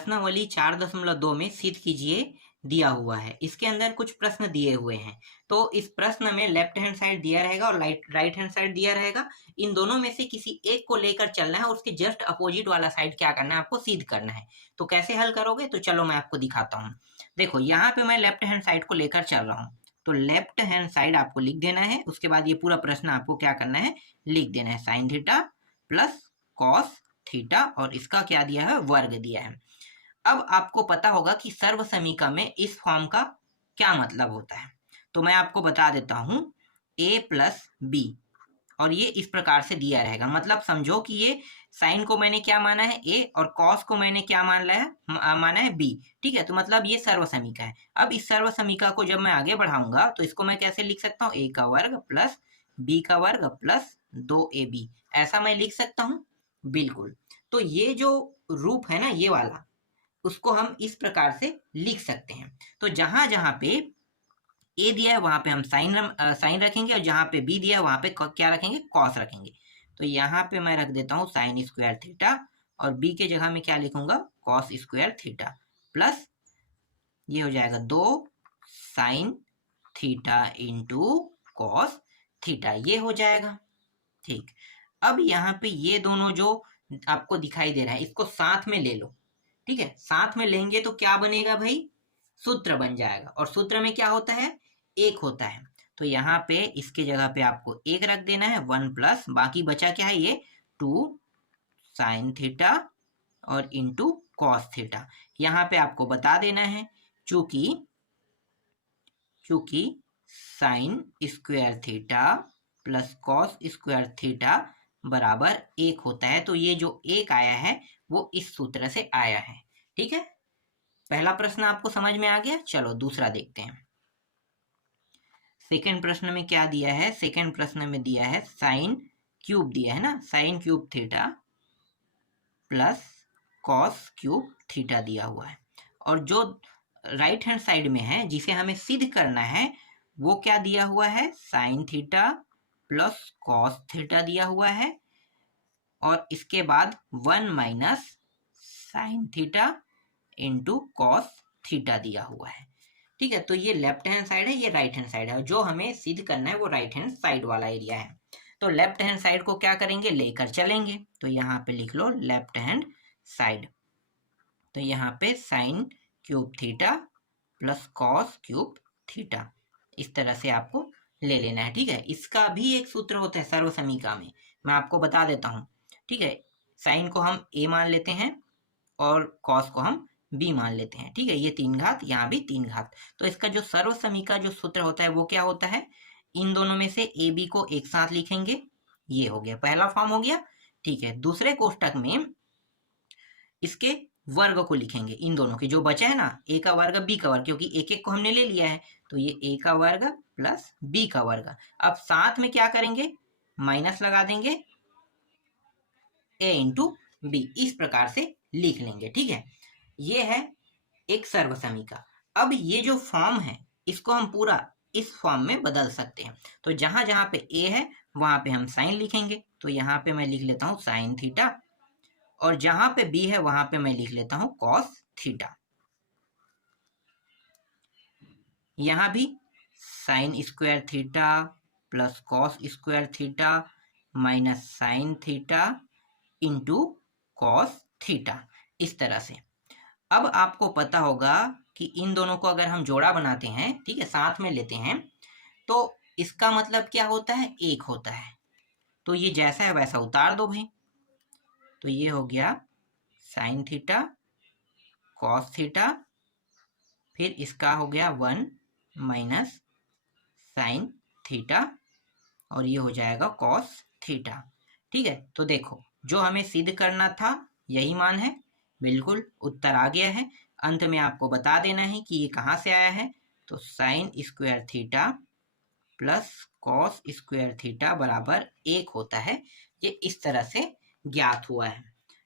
प्रश्नावली 4.2 में सिद्ध कीजिए दिया हुआ है। इसके अंदर कुछ प्रश्न दिए हुए हैं, तो इस प्रश्न में लेफ्ट हैंड साइड दिया रहेगा और राइट हैंड साइड दिया रहेगा। इन दोनों में से किसी एक को लेकर चलना है और उसके जस्ट अपोजिट वाला साइड क्या करना है, आपको सिद्ध करना है। तो कैसे हल करोगे, तो चलो मैं आपको दिखाता हूँ। देखो यहाँ पे मैं लेफ्ट हैंड साइड को लेकर चल रहा हूँ, तो लेफ्ट हैंड साइड आपको लिख देना है। उसके बाद ये पूरा प्रश्न आपको क्या करना है, लिख देना है। Sine theta plus cos theta और इसका क्या दिया है, वर्ग दिया है। अब आपको पता होगा कि सर्वसमीका में इस फॉर्म का क्या मतलब होता है, तो मैं आपको बता देता हूं। a प्लस बी, और ये इस प्रकार से दिया रहेगा। मतलब समझो कि ये साइन को मैंने क्या माना है, a, और कॉस को मैंने क्या माना है b। ठीक है, तो मतलब ये सर्वसमीका है। अब इस सर्वसमीका को जब मैं आगे बढ़ाऊंगा तो इसको मैं कैसे लिख सकता हूँ, a का वर्ग प्लस b का वर्ग प्लस 2ab, ऐसा मैं लिख सकता हूँ। बिल्कुल। तो ये जो रूप है ना, ये वाला, उसको हम इस प्रकार से लिख सकते हैं। तो जहां जहां पे ए दिया है वहां पे हम साइन रखेंगे, और जहां पे बी दिया है वहां पे क्या रखेंगे, कॉस रखेंगे। तो यहाँ पे मैं रख देता हूँ साइन स्क्वायर थीटा, और बी के जगह में क्या लिखूंगा, कॉस स्क्वायर थीटा, प्लस ये हो जाएगा 2 sine theta into cos theta, ये हो जाएगा। ठीक, अब यहाँ पे ये दोनों जो आपको दिखाई दे रहा है, इसको साथ में ले लो। ठीक है, साथ में लेंगे तो क्या बनेगा भाई, सूत्र बन जाएगा। और सूत्र में क्या होता है, एक होता है। तो यहाँ पे इसके जगह पे आपको एक रख देना है, 1 प्लस बाकी बचा क्या है, ये 2 साइन थीटा और इंटू कॉस थीटा। यहाँ पे आपको बता देना है, चूंकि sine square theta plus cos square theta बराबर एक होता है, तो ये जो एक आया है वो इस सूत्र से आया है। ठीक है, पहला प्रश्न आपको समझ में आ गया। चलो दूसरा देखते हैं। सेकेंड प्रश्न में क्या दिया है, सेकेंड प्रश्न में दिया है साइन क्यूब दिया है ना, sine cube theta plus cos cube theta दिया हुआ है। और जो राइट हैंड साइड में है जिसे हमें सिद्ध करना है, वो क्या दिया हुआ है, sine theta plus cos theta दिया हुआ है, और इसके बाद 1 minus sine theta into cos theta दिया हुआ है। ठीक है, तो ये लेफ्ट हैंड साइड है, ये राइट हैंड साइड है। जो हमें सिद्ध करना है वो राइट हैंड साइड वाला एरिया है। तो लेफ्ट हैंड साइड को क्या करेंगे, लेकर चलेंगे। तो यहाँ पे लिख लो लेफ्ट हैंड साइड। तो यहाँ पे sine cube theta plus cos cube theta, इस तरह से आपको ले लेना है। ठीक है, इसका भी एक सूत्र होता है सर्वसमीका में, मैं आपको बता देता हूँ। ठीक है, साइन को हम a मान लेते हैं और कॉस को हम b मान लेते हैं। ठीक है, ये 3 घात, यहाँ भी 3 घात। तो इसका जो सर्वसमीका जो सूत्र होता है वो क्या होता है, इन दोनों में से a b को एक साथ लिखेंगे। ये हो गया, पहला फॉर्म हो गया। ठीक है, दूसरे कोष्टक में इसके वर्ग को लिखेंगे, इन दोनों के जो बचा है ना, a का वर्ग b का वर्ग, क्योंकि एक एक को हमने ले लिया है। तो ये a का वर्ग प्लस b का वर्ग। अब साथ में क्या करेंगे, माइनस लगा देंगे, a इंटू बी, इस प्रकार से लिख लेंगे। ठीक है, ये है एक सर्वसमीका। अब ये जो फॉर्म है इसको हम पूरा इस फॉर्म में बदल सकते हैं। तो जहां जहां पे a है वहां पे हम साइन लिखेंगे। तो यहाँ पे मैं लिख लेता हूँ साइन थीटा, और जहां पे b है वहां पे मैं लिख लेता हूं कॉस थीटा। यहां भी sine square theta plus cos square theta minus sine theta into cos theta, इस तरह से। अब आपको पता होगा कि इन दोनों को अगर हम जोड़ा बनाते हैं, ठीक है, साथ में लेते हैं, तो इसका मतलब क्या होता है, एक होता है। तो ये जैसा है वैसा उतार दो भाई। तो ये हो गया साइन थीटा कॉस थीटा, फिर इसका हो गया 1 माइनस साइन थीटा, और ये हो जाएगा कॉस थीटा। ठीक है, तो देखो जो हमें सिद्ध करना था यही मान है। बिल्कुल उत्तर आ गया है। अंत में आपको बता देना है कि ये कहाँ से आया है। तो sine square theta plus cos square theta बराबर 1 होता है। ये इस तरह से ज्ञात हुआ है।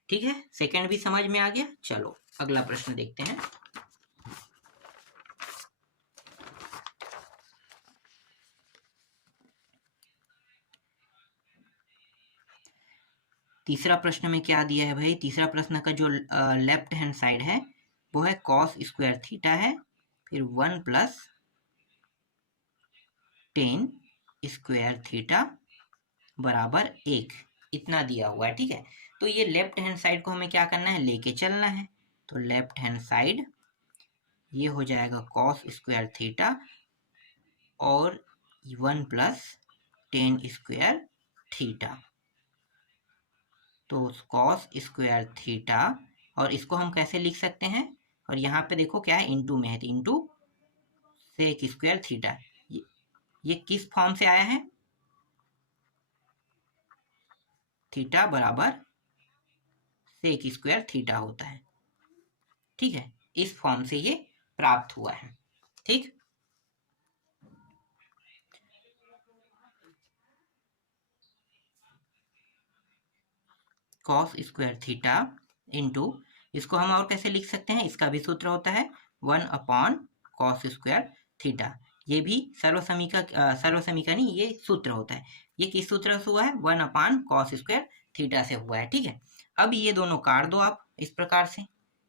ठीक है, सेकंड भी समझ में आ गया। चलो अगला प्रश्न देखते हैं। तीसरा प्रश्न में क्या दिया है भाई, तीसरा प्रश्न का जो लेफ्ट हैंड साइड है वो है कॉस स्क्वायर थीटा है, फिर 1 प्लस टेन स्क्वायर थीटा बराबर 1, इतना दिया हुआ है। ठीक है, तो ये लेफ्ट हैंड साइड को हमें क्या करना है, लेके चलना है। तो लेफ्ट हैंड साइड ये हो जाएगा कॉस स्क्वायर थीटा और 1 प्लस टेन स्क्वायर थीटा। तो कॉस स्क्वायर थीटा, और इसको हम कैसे लिख सकते हैं, और यहाँ पे देखो क्या है, इंटू में है, तो इंटू सेक स्क्वायर थीटा। ये किस फॉर्म से आया है, थीटा बराबर सेक स्क्वायर थीटा होता है। ठीक है, इस फॉर्म से ये प्राप्त हुआ है। ठीक, कॉस स्क्वायर थीटा इंटू, इसको हम और कैसे लिख सकते हैं, इसका भी सूत्र होता है 1 अपॉन कॉस स्क्वायर थीटा। ये भी सर्वसमीका नहीं, ये सूत्र होता है। ये किस सूत्र से हुआ है, 1 अपॉन कॉस स्क्वायर थीटा से हुआ है। ठीक है, अब ये दोनों काट दो आप इस प्रकार से,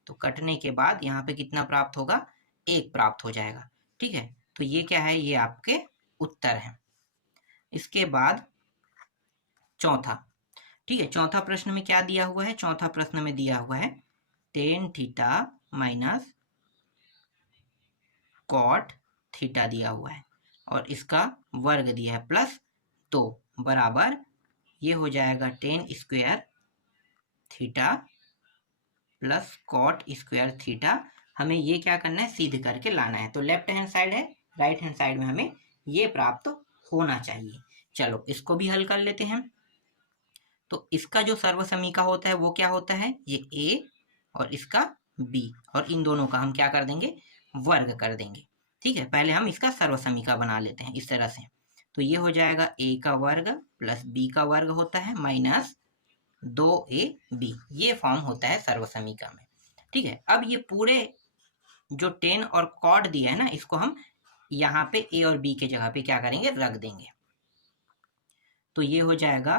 तो कटने के बाद यहाँ पे कितना प्राप्त होगा, 1 प्राप्त हो जाएगा। ठीक है, तो ये क्या है, ये आपके उत्तर है। इसके बाद चौथा, ठीक है, चौथा प्रश्न में क्या दिया हुआ है, चौथा प्रश्न में दिया हुआ है tan theta minus cot theta दिया हुआ है, और इसका वर्ग दिया है प्लस 2 बराबर, ये हो जाएगा tan square theta plus cot square theta. हमें ये क्या करना है, सिद्ध करके लाना है। तो लेफ्ट हैंड साइड है, राइट हैंड साइड में हमें ये प्राप्त होना चाहिए। चलो इसको भी हल कर लेते हैं। तो इसका जो सर्वसमीका होता है वो क्या होता है, ये a और इसका b, और इन दोनों का हम क्या कर देंगे, वर्ग कर देंगे। ठीक है, पहले हम इसका सर्वसमीका बना लेते हैं इस तरह से। तो ये हो जाएगा a का वर्ग प्लस b का वर्ग होता है माइनस 2ab, ये फॉर्म होता है सर्वसमीका में। ठीक है, अब ये पूरे जो टेन और कॉट दिया है ना, इसको हम यहाँ पे a और b के जगह पे क्या करेंगे, रख देंगे। तो ये हो जाएगा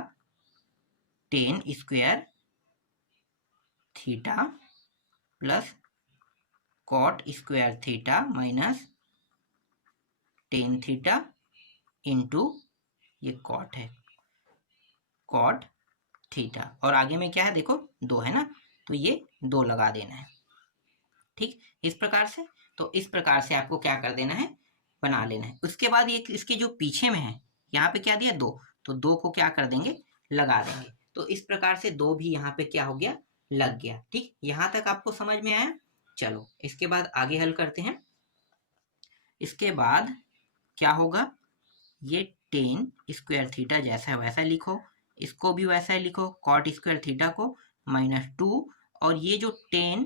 tan square theta plus cot square theta minus tan theta into, ये कॉट है, कॉट थीटा, और आगे में क्या है देखो 2 है ना, तो ये 2 लगा देना है। ठीक, इस प्रकार से, तो इस प्रकार से आपको क्या कर देना है, बना लेना है। उसके बाद ये इसके जो पीछे में है, यहाँ पे क्या दिया 2, तो 2 को क्या कर देंगे, लगा देंगे। तो इस प्रकार से 2 भी यहाँ पे क्या हो गया, लग गया। ठीक, यहाँ तक आपको समझ में आया। चलो इसके बाद आगे हल करते हैं। इसके बाद क्या होगा, ये टेन स्क्वायर थीटा जैसा है वैसा लिखो, इसको भी वैसा ही लिखो, कॉट स्क्वायर थीटा को माइनस 2, और ये जो टेन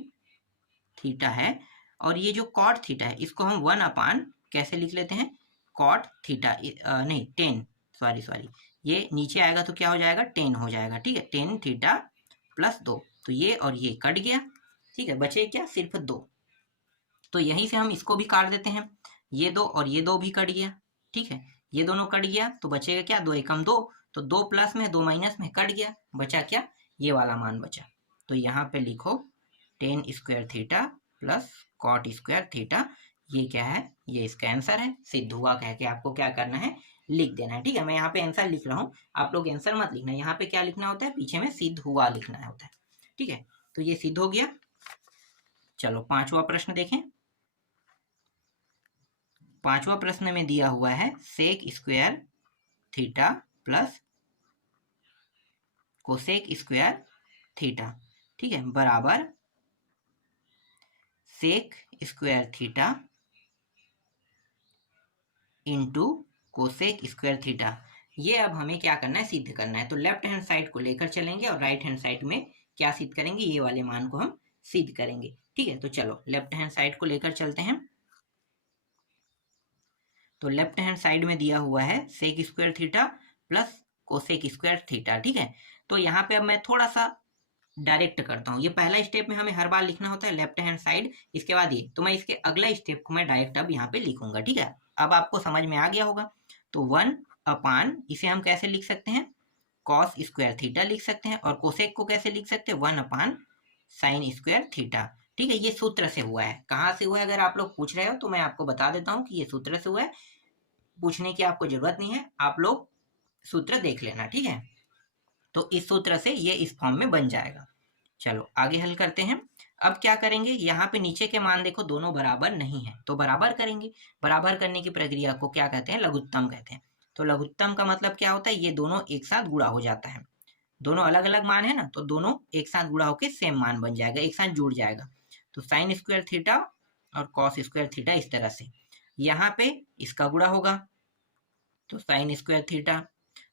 थीटा है और ये जो कॉट थीटा है, इसको हम 1 अपान कैसे लिख लेते हैं, कॉट थीटा, नहीं टेन, सॉरी, ये नीचे आएगा तो क्या हो जाएगा, 10 हो जाएगा। ठीक है, टेन थीटा प्लस 2, तो ये और ये कट गया। ठीक है, बचे क्या, सिर्फ 2। तो यहीं से हम इसको भी काट देते हैं, ये 2 और ये 2 भी कट गया। ठीक है, ये दोनों कट गया तो बचेगा क्या, 2 एकम 2, तो 2 प्लस में 2 माइनस में कट गया, बचा क्या, ये वाला मान बचा। तो यहाँ पे लिखो tan square theta plus cot square theta, ये क्या है, ये इसका आंसर है। सिद्ध हुआ कह के आपको क्या करना है, लिख देना है। ठीक है, मैं यहाँ पे आंसर लिख रहा हूँ, आप लोग आंसर मत लिखना, यहाँ पे क्या लिखना होता है, पीछे में सिद्ध हुआ लिखना होता है। ठीक है, तो ये सिद्ध हो गया। चलो पांचवा प्रश्न देखें। पांचवा प्रश्न में दिया हुआ है sec square theta plus cosec square theta. ठीक है, बराबर sec square theta into cosec square theta. ये अब हमें क्या करना है, सिद्ध करना है। तो लेफ्ट हैंड साइड को लेकर चलेंगे और राइट हैंड साइड में क्या सिद्ध करेंगे, ये वाले मान को हम सिद्ध करेंगे। ठीक है, तो चलो लेफ्ट हैंड साइड को लेकर चलते हैं। तो लेफ्ट हैंड साइड में दिया हुआ है sec square theta plus cosec square theta. ठीक है, तो यहाँ पे अब मैं थोड़ा सा डायरेक्ट करता हूँ। ये पहला स्टेप में हमें हर बार लिखना होता है लेफ्ट हैंड साइड, इसके बाद ये, तो मैं इसके अगला स्टेप को मैं डायरेक्ट अब यहाँ पे लिखूंगा। ठीक है, अब आपको समझ में आ गया होगा। तो 1 अपान, इसे हम कैसे लिख सकते हैं, कॉस स्क्वायर थीटा लिख सकते हैं, और कोसेक को कैसे लिख सकते हैं, 1/sin²थीटा। ठीक है, ये सूत्र से हुआ है। कहाँ से हुआ है अगर आप लोग पूछ रहे हो तो मैं आपको बता देता हूँ कि ये सूत्र से हुआ है। पूछने की आपको जरूरत नहीं है, आप लोग सूत्र देख लेना। ठीक है, तो इस सूत्र से ये इस फॉर्म में बन जाएगा। चलो आगे हल करते हैं। अब क्या करेंगे, यहाँ पे नीचे के मान देखो दोनों बराबर नहीं है, तो बराबर करेंगे। बराबर करने की प्रक्रिया को क्या कहते हैं, लघुत्तम कहते हैं। तो लघुत्तम का मतलब क्या होता है, ये दोनों एक साथ गुणा हो जाता है। दोनों अलग अलग मान है ना, तो दोनों एक साथ गुणा होकर सेम मान बन जाएगा, एक साथ जुड़ जाएगा। तो sin²थीटा और cos²थीटा इस तरह से। यहाँ पे इसका गुणा होगा तो sin²थीटा,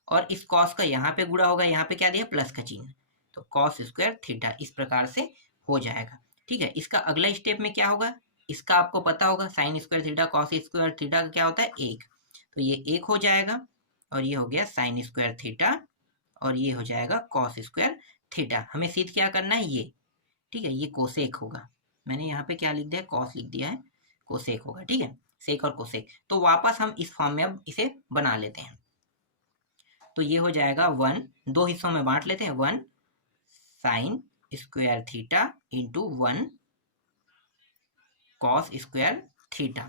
और इस cos का यहाँ पे गुणा होगा, यहाँ पे क्या दिया, प्लस का चिन्ह, तो cos²थीटा इस प्रकार से हो जाएगा। ठीक है, इसका अगला स्टेप में क्या होगा, इसका आपको पता होगा, sin²थीटा cos²थीटा का क्या होता है, 1। तो ये 1 हो जाएगा, और ये हो गया sin²थीटा, और ये हो जाएगा cos²थीटा। हमें सिद्ध क्या करना है, ये। ठीक है, ये कोसेक होगा। मैंने यहाँ पे क्या लिख दिया, कॉस लिख दिया है, कोसेक होगा। ठीक है, सेक और कोसेक। तो वापस हम इस फॉर्म में अब इसे बना लेते हैं। तो ये हो जाएगा 1, दो हिस्सों में बांट लेते हैं, 1sin²थीटा इंटू 1 cos²थीटा।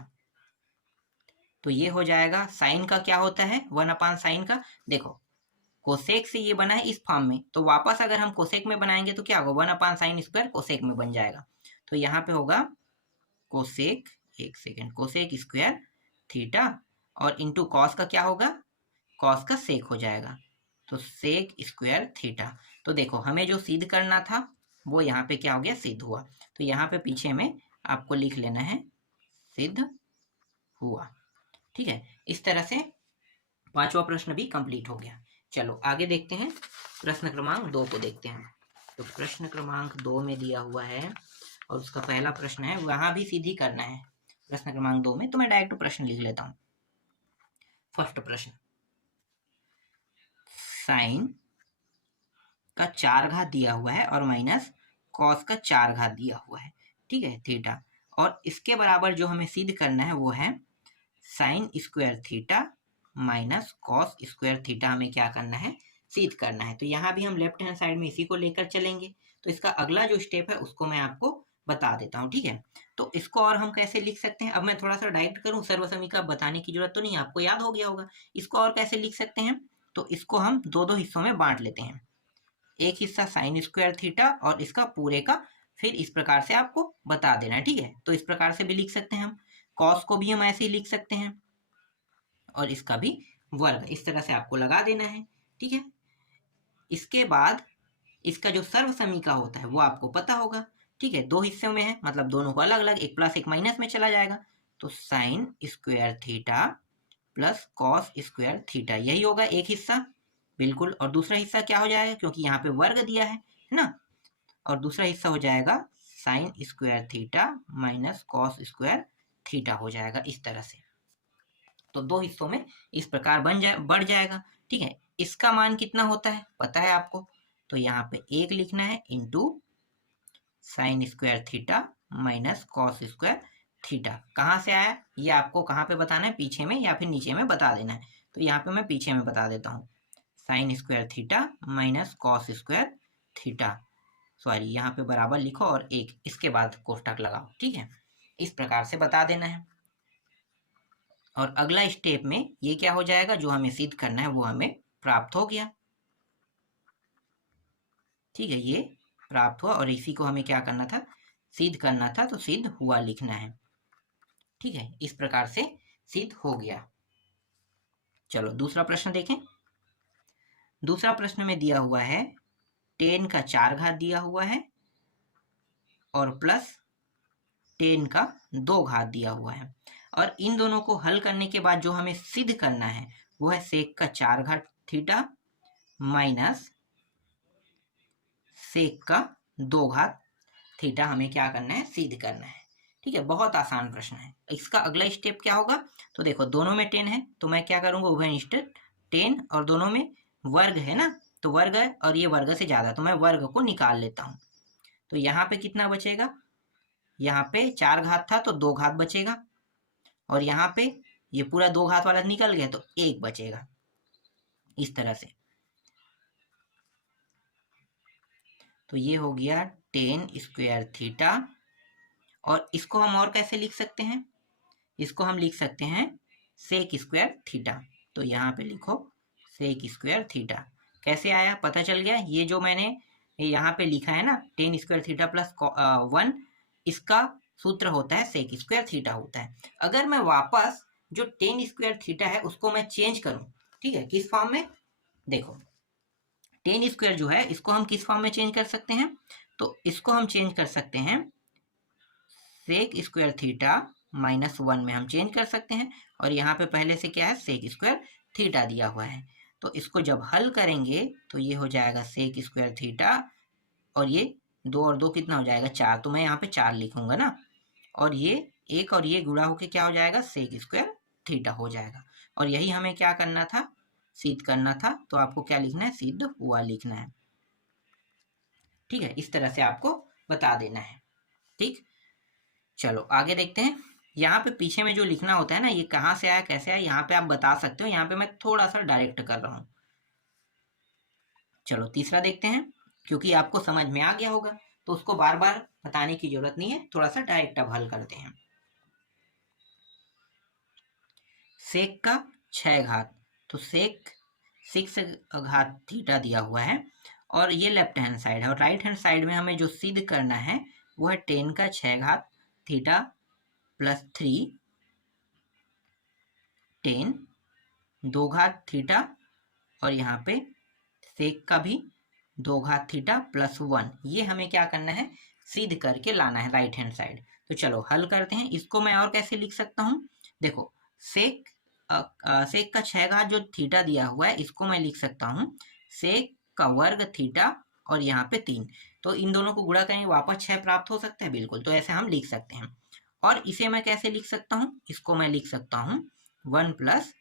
तो ये हो जाएगा, साइन का क्या होता है, 1/sin का। देखो कोसेक से ये बना है इस फॉर्म में, तो वापस अगर हम कोसेक में बनाएंगे तो क्या होगा, 1/sin² कोसेक में बन जाएगा। तो यहाँ पे होगा कोसेक, एक सेकेंड, कोसेक²थीटा, और इंटू कॉस का क्या होगा, कॉस का सेक हो जाएगा, तो sec²थीटा। तो देखो हमें जो सिद्ध करना था वो यहाँ पे क्या हो गया, सिद्ध हुआ। तो यहाँ पे पीछे में आपको लिख लेना है सिद्ध हुआ। ठीक है, इस तरह से पांचवा प्रश्न भी कंप्लीट हो गया। चलो आगे देखते हैं, प्रश्न क्रमांक 2 को देखते हैं। तो प्रश्न क्रमांक 2 में दिया हुआ है, और उसका पहला प्रश्न है, वहां भी सीधी करना है प्रश्न क्रमांक 2 में। तो मैं डायरेक्ट प्रश्न लिख लेता हूँ। फर्स्ट प्रश्न, साइन का 4 घात दिया हुआ है और माइनस कॉस का 4 घात दिया हुआ है। ठीक है, थीटा, और इसके बराबर जो हमें सिद्ध करना है वो है sin²थीटा माइनस cos²थीटा। हमें क्या करना है, सिद्ध करना है। तो यहाँ भी हम लेफ्ट हैंड साइड में इसी को लेकर चलेंगे। तो इसका अगला जो स्टेप है उसको मैं आपको बता देता हूँ। ठीक है, तो इसको और हम कैसे लिख सकते हैं, अब मैं थोड़ा सा डायरेक्ट करूँ, सर्वसमीका बताने की जरूरत तो नहीं, आपको याद हो गया होगा। इसको और कैसे लिख सकते हैं, तो इसको हम दो दो हिस्सों में बांट लेते हैं। एक हिस्सा sin²थीटा और इसका पूरे का, फिर इस प्रकार से आपको बता देना है। ठीक है, तो इस प्रकार से भी लिख सकते हैं हम, कॉस को भी हम ऐसे ही लिख सकते हैं, और इसका भी वर्ग, इस तरह से आपको लगा देना है। ठीक है, इसके बाद इसका जो सर्वसमीका होता है वो आपको पता होगा। ठीक है, दो हिस्सों में है, मतलब दोनों को अलग अलग, एक प्लस एक माइनस में चला जाएगा। तो sin²थीटा प्लस cos²थीटा, यही होगा एक हिस्सा, बिल्कुल। और दूसरा हिस्सा क्या हो जाएगा, क्योंकि यहाँ पे वर्ग दिया है ना, और दूसरा हिस्सा हो जाएगा sin²थीटा माइनस cos²थीटा हो जाएगा, इस तरह से। तो दो हिस्सों में इस प्रकार बढ़ जाएगा। ठीक है, इसका मान कितना होता है पता है आपको, तो यहाँ पे 1 लिखना है इंटू sin²थीटा माइनस cos²थीटा। कहाँ से आया ये आपको कहाँ पे बताना है, पीछे में या फिर नीचे में बता देना है। तो यहाँ पे मैं पीछे में बता देता हूँ, sin²थीटा माइनस cos²थीटा, सॉरी यहाँ पे बराबर लिखो और एक इसके बाद कोष्टक लगाओ। ठीक है, इस प्रकार से बता देना है। और अगला स्टेप में ये क्या हो जाएगा, जो हमें सिद्ध करना है वो हमें प्राप्त हो गया। ठीक है, ये प्राप्त हुआ, और इसी को हमें क्या करना था, सिद्ध करना था, तो सिद्ध हुआ लिखना है। ठीक है, इस प्रकार से सिद्ध हो गया। चलो दूसरा प्रश्न देखें। दूसरा प्रश्न में दिया हुआ है 10 का 4 घात दिया हुआ है और प्लस 10 का 2 घात दिया हुआ है, और इन दोनों को हल करने के बाद जो हमें सिद्ध करना है वो है सेक का 4 घात थीटा माइनस सेक का 2 घात थीटा। हमें क्या करना है, सिद्ध करना है। ठीक है, बहुत आसान प्रश्न है। इसका अगला स्टेप क्या होगा, तो देखो दोनों में 10 है, तो मैं क्या करूंगा, उभयनिष्ठ 10, और दोनों में वर्ग है ना, तो वर्ग है और ये वर्ग से ज्यादा, तो मैं वर्ग को निकाल लेता हूं। तो यहाँ पे कितना बचेगा, यहाँ पे 4 घात था तो 2 घात बचेगा, और यहाँ पे ये पूरा 2 घात वाला निकल गया तो 1 बचेगा, इस तरह से। तो ये हो गया टेन स्क्वायर थीटा। और इसको हम और कैसे लिख सकते हैं, इसको हम लिख सकते हैं सेक स्क्वायर थीटा। तो यहाँ पे लिखो सेक स्क्वायर थीटा। कैसे आया पता चल गया, ये जो मैंने यहाँ पे लिखा है ना टेन स्क्वायर थीटा प्लस 1, इसका सूत्र होता है सेक स्क्वायर थीटा होता है। अगर मैं वापस जो टेन स्क्वायर थीटा है उसको मैं चेंज करूं, ठीक है, किस फॉर्म में, देखो टेन स्क्वायर जो है इसको हम किस फॉर्म में चेंज कर सकते हैं, तो इसको हम चेंज कर सकते हैं सेक स्क्वायर थीटा -1 में हम चेंज कर सकते हैं। और यहाँ पे पहले से क्या है सेक स्क्वायर थीटा दिया हुआ है, तो इसको जब हल करेंगे तो ये हो जाएगा सेक स्क्वायर थीटा, और ये 2 और 2 कितना हो जाएगा 4, तो मैं यहाँ पे 4 लिखूंगा ना, और ये 1 और ये गुणा होके क्या हो जाएगा सेक स्क्वायर थीटा हो जाएगा। और यही हमें क्या करना था, सिद्ध करना था, तो आपको क्या लिखना है, सिद्ध हुआ लिखना है। ठीक है, इस तरह से आपको बता देना है। ठीक, चलो आगे देखते हैं। यहाँ पे पीछे में जो लिखना होता है ना, ये कहाँ से आया कैसे आया यहाँ पे आप बता सकते हो, यहाँ पे मैं थोड़ा सा डायरेक्ट कर रहा हूँ। चलो तीसरा देखते हैं, क्योंकि आपको समझ में आ गया होगा तो उसको बार बार बताने की जरूरत नहीं है, थोड़ा सा डायरेक्ट अब हल करते हैं। सेक का 6 घात, तो सेक 6 घात थीटा दिया हुआ है, और ये लेफ्ट हैंड साइड है, और राइट हैंड साइड में हमें जो सिद्ध करना है वो है 10 का 6 घात थीटा प्लस 3 10 2 घात थीटा, और यहाँ पे सेक का भी 2 घात थीटा प्लस 1, ये हमें क्या करना है सिद्ध करके लाना है राइट हैंड साइड। तो चलो हल करते हैं। इसको मैं और कैसे लिख सकता हूँ, देखो सेक सेक का 6 घात जो थीटा दिया हुआ है इसको मैं लिख सकता हूँ सेक का वर्ग थीटा और यहाँ पे 3, तो इन दोनों को गुणा करेंगे वापस 6 प्राप्त हो सकता है, बिल्कुल, तो ऐसे हम लिख सकते हैं। और इसे मैं कैसे लिख सकता हूँ, इसको मैं लिख सकता हूँ 1 प्लस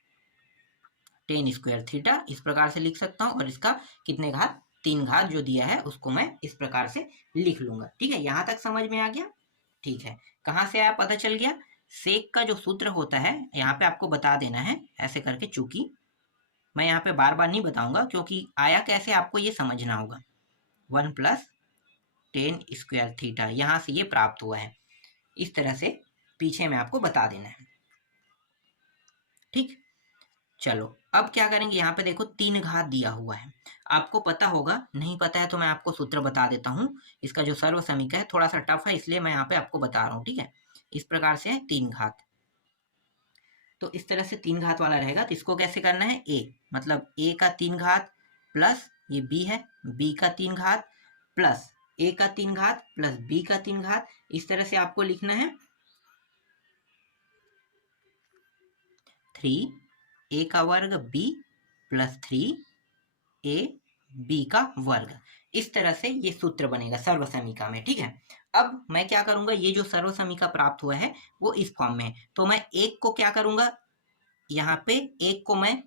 10 स्क्वायर थीटा, इस प्रकार से लिख सकता हूँ, और इसका कितने घात 3 घात जो दिया है उसको मैं इस प्रकार से लिख लूंगा। ठीक है, यहाँ तक समझ में आ गया। ठीक है, कहाँ से आया पता चल गया। सेक का जो सूत्र होता है यहाँ पे आपको बता देना है ऐसे करके, चूंकि मैं यहाँ पे बार बार नहीं बताऊंगा क्योंकि आया कैसे आपको ये समझना होगा। 1 प्लस 10 स्क्वायर थीटा यहाँ से ये प्राप्त हुआ है, इस तरह से पीछे में आपको बता देना है। ठीक, चलो अब क्या करेंगे, यहाँ पे देखो 3 घात दिया हुआ है, आपको पता होगा, नहीं पता है तो मैं आपको सूत्र बता देता हूँ। इसका जो सर्व समीकरण है थोड़ा सा टफ है इसलिए मैं यहाँ पे आपको बता रहा हूँ। ठीक है, इस प्रकार से है 3 घात, तो इस तरह से 3 घात वाला रहेगा, तो इसको कैसे करना है, a मतलब a का 3 घात प्लस ये b है, b का 3 घात प्लस a का 3 घात प्लस b का 3 घात, इस तरह से आपको लिखना है 3a का वर्ग b प्लस 3a b का वर्ग, इस तरह से ये सूत्र बनेगा सर्व समीकरण में। ठीक है, अब मैं क्या करूंगा, ये जो सर्व समीकरण प्राप्त हुआ है वो इस फॉर्म में है, तो मैं एक को क्या करूंगा, यहाँ पे एक को मैं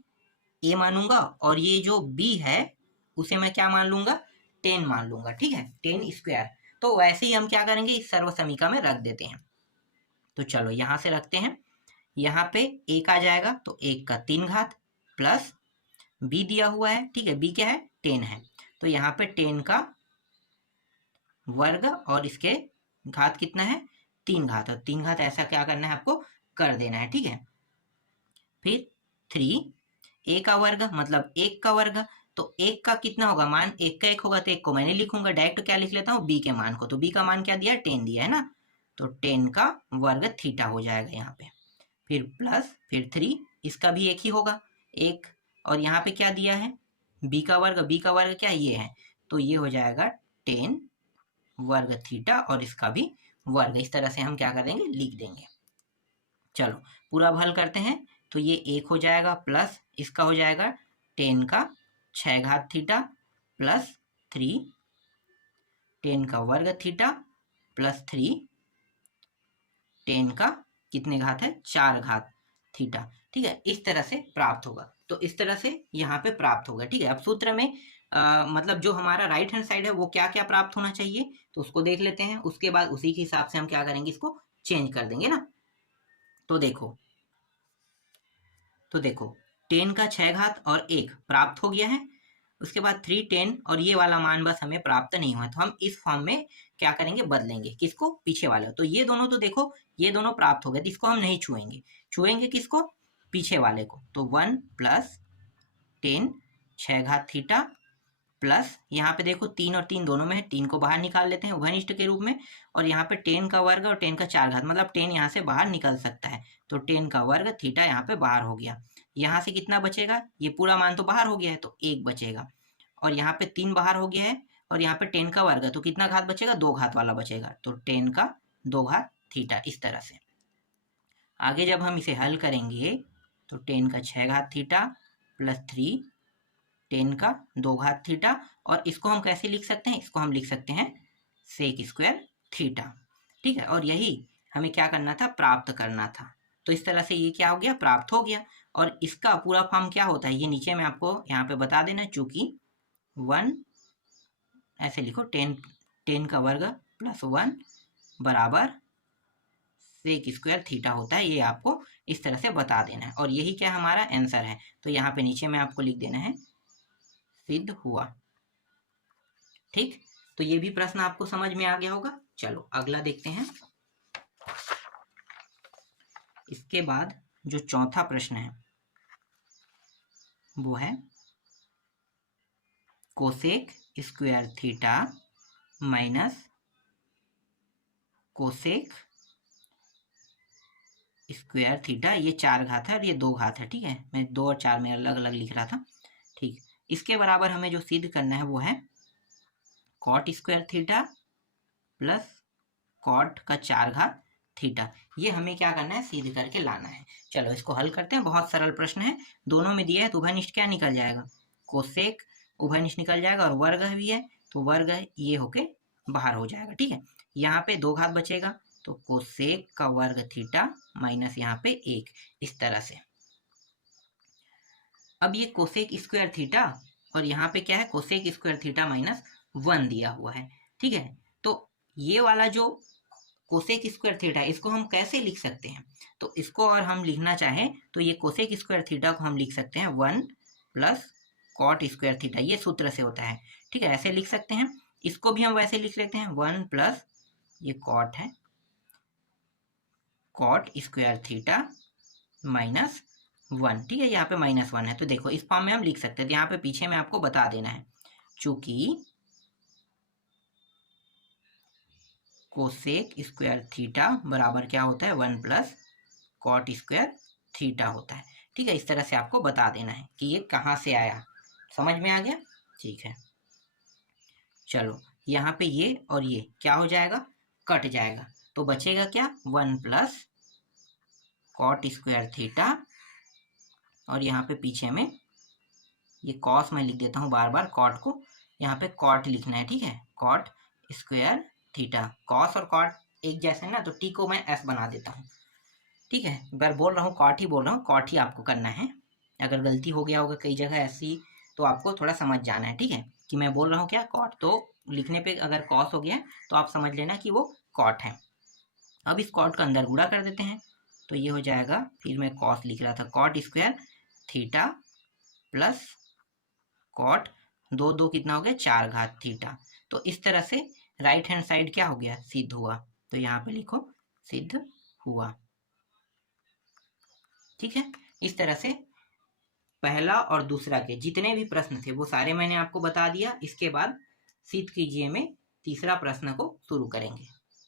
a मानूंगा और ये जो b है उसे मैं क्या मान लूंगा 10 मान लूंगा। ठीक है, 10 स्क्वायर, तो वैसे ही हम क्या करेंगे इस सर्व समीकरण में रख देते हैं। तो चलो यहाँ से रखते हैं, यहाँ पे एक आ जाएगा तो 1 का 3 घात प्लस b दिया हुआ है, ठीक है, b क्या है 10 है, तो यहाँ पे 10 का वर्ग और इसके घात कितना है 3 घात, और 3 घात ऐसा क्या करना है आपको कर देना है। ठीक है, फिर 3 a का वर्ग मतलब 1 का वर्ग, तो 1 का कितना होगा मान, 1 का 1 होगा तो 1 को मैंने लिखूंगा डायरेक्ट, क्या लिख लेता हूँ b के मान को, तो b का मान क्या दिया है 10 दिया है ना, तो 10 का वर्ग थीटा हो जाएगा यहाँ पे, फिर प्लस फिर 3, इसका भी एक ही होगा 1, और यहाँ पे क्या दिया है b का वर्ग क्या ये है, तो ये हो जाएगा 10 वर्ग थीटा और इसका भी वर्ग, इस तरह से हम क्या कर देंगे लिख देंगे। चलो पूरा हल करते हैं, तो ये 1 हो जाएगा प्लस इसका हो जाएगा 10 का 6 घात थीटा प्लस 3 10 का वर्ग थीटा प्लस 3 10 का कितने घात है 4 घात थीटा। ठीक है, इस तरह से प्राप्त होगा, तो इस तरह से यहाँ पे प्राप्त होगा। ठीक है, अब सूत्र में मतलब जो हमारा राइट हैंड साइड है वो क्या क्या प्राप्त होना चाहिए, तो उसको देख लेते हैं, उसके बाद उसी के हिसाब से हम क्या करेंगे इसको चेंज कर देंगे ना। तो देखो 10 का 6 घात और 1 प्राप्त हो गया है, उसके बाद 3 10 और ये वाला मान बस हमें प्राप्त नहीं हुआ, तो हम इस फॉर्म में क्या करेंगे, बदलेंगे। किसको, पीछे वाले। तो ये दोनों तो देखो ये दोनों प्राप्त हो गए, तो इसको हम नहीं छुएंगे। छुएंगे किसको, पीछे वाले को। तो 1 प्लस 10 6 घात थीटा प्लस यहाँ पे देखो 3 और 3 दोनों में है, 3 को बाहर निकाल लेते हैं उभयनिष्ठ के रूप में, और यहाँ पे 10 का वर्ग और 10 का 4 घात, मतलब 10 यहाँ से बाहर निकल सकता है, तो 10 का वर्ग थीटा यहाँ पे बाहर हो गया। यहाँ से कितना बचेगा, ये पूरा मान तो बाहर हो गया है तो 1 बचेगा, और यहाँ पे 3 बाहर हो गया है, और यहाँ पे 10 का वर्ग है तो कितना घात बचेगा, 2 घात वाला बचेगा, तो 10 का 2 घात थीटा। इस तरह से आगे जब हम इसे हल करेंगे तो 10 का 6 घात थीटा प्लस 3 10 का 2 घात थीटा, और इसको हम कैसे लिख सकते हैं, इसको हम लिख सकते हैं सेक स्क्वायर थीटा। ठीक है, और यही हमें क्या करना था, प्राप्त करना था। तो इस तरह से ये क्या हो गया, प्राप्त हो गया। और इसका पूरा फॉर्म क्या होता है, ये नीचे में आपको यहाँ पे बता देना, चूंकि 1 ऐसे लिखो 10 का वर्ग प्लस 1 बराबर सेक स्क्वायर थीटा होता है, ये आपको इस तरह से बता देना है, और यही क्या हमारा आंसर है। तो यहाँ पे नीचे में आपको लिख देना है सिद्ध हुआ। ठीक, तो ये भी प्रश्न आपको समझ में आ गया होगा। चलो अगला देखते हैं। इसके बाद जो चौथा प्रश्न है वो है cosec square theta minus cosec square theta, ये 4 घात है और ये 2 घात है। ठीक है, मैं 2 और 4 में अलग अलग लिख रहा था। ठीक, इसके बराबर हमें जो सिद्ध करना है वो है cot square theta plus cot का 4 घात थीटा। ये हमें क्या करना है, सिद्ध करके लाना है। चलो इसको हल करते हैं, बहुत सरल प्रश्न है। दोनों में दिया है तो उभयनिष्ठ क्या निकल जाएगा, कोसेक उभयनिष्ठ निकल जाएगा, और वर्ग भी है तो वर्ग ये होके बाहर हो जाएगा। ठीक है, यहाँ पे 2 घात बचेगा, तो कोसेक का वर्ग थीटा माइनस यहाँ पे 1, इस तरह से। अब ये कोसेक स्क्वायर थीटा और यहाँ पे क्या है, कोसेक स्क्वायर थीटा माइनस 1 दिया हुआ है। ठीक है, तो ये वाला जो कोसेक स्क्वायर थीटा इसको हम कैसे लिख सकते हैं, तो इसको अगर हम लिखना चाहें तो ये कोसेक स्क्वायर थीटा को हम लिख सकते हैं 1 प्लस कॉट स्क्वायर थीटा, ये सूत्र से होता है। ठीक है, ऐसे लिख सकते हैं। इसको भी हम वैसे लिख लेते हैं 1 प्लस ये कॉट है, कॉट स्क्वायर थीटा माइनस 1। ठीक है, यहाँ पे -1 है, तो देखो इस फॉर्म में हम लिख सकते हैं। तो यहाँ पे पीछे में आपको बता देना है, चूंकि कोसेक स्क्वायर थीटा बराबर क्या होता है, 1 प्लस कॉट स्क्वायर थीटा होता है। ठीक है, इस तरह से आपको बता देना है कि ये कहाँ से आया। समझ में आ गया। ठीक है, चलो यहाँ पे ये और ये क्या हो जाएगा, कट जाएगा, तो बचेगा क्या, 1 प्लस कॉट स्क्वायर थीटा, और यहाँ पे पीछे में ये कॉस मैं लिख देता हूँ बार बार, कॉट को यहाँ पे कॉट लिखना है। ठीक है, कॉट स्क्वायर थीटा, कॉस और कॉट एक जैसे ना, तो टी को मैं एस बना देता हूँ। ठीक है, बार बोल रहा हूँ कॉट ही बोल रहा हूँ, कॉट ही आपको करना है। अगर गलती हो गया होगा कई जगह ऐसी, तो आपको थोड़ा समझ जाना है। ठीक है, कि मैं बोल रहा हूँ क्या, कॉट, तो लिखने पे अगर कॉस हो गया तो आप समझ लेना कि वो कॉट है। अब इस कॉट का अंदर गुणा कर देते हैं, तो ये हो जाएगा, फिर मैं कॉस लिख रहा था, cot square theta plus cot 2 2 कितना हो गया, 4 घात थीटा। तो इस तरह से राइट हैंड साइड क्या हो गया, सिद्ध हुआ। तो यहाँ पे लिखो सिद्ध हुआ। ठीक है, इस तरह से पहला और दूसरा के जितने भी प्रश्न थे वो सारे मैंने आपको बता दिया। इसके बाद सिद्ध कीजिए में तीसरा प्रश्न को शुरू करेंगे।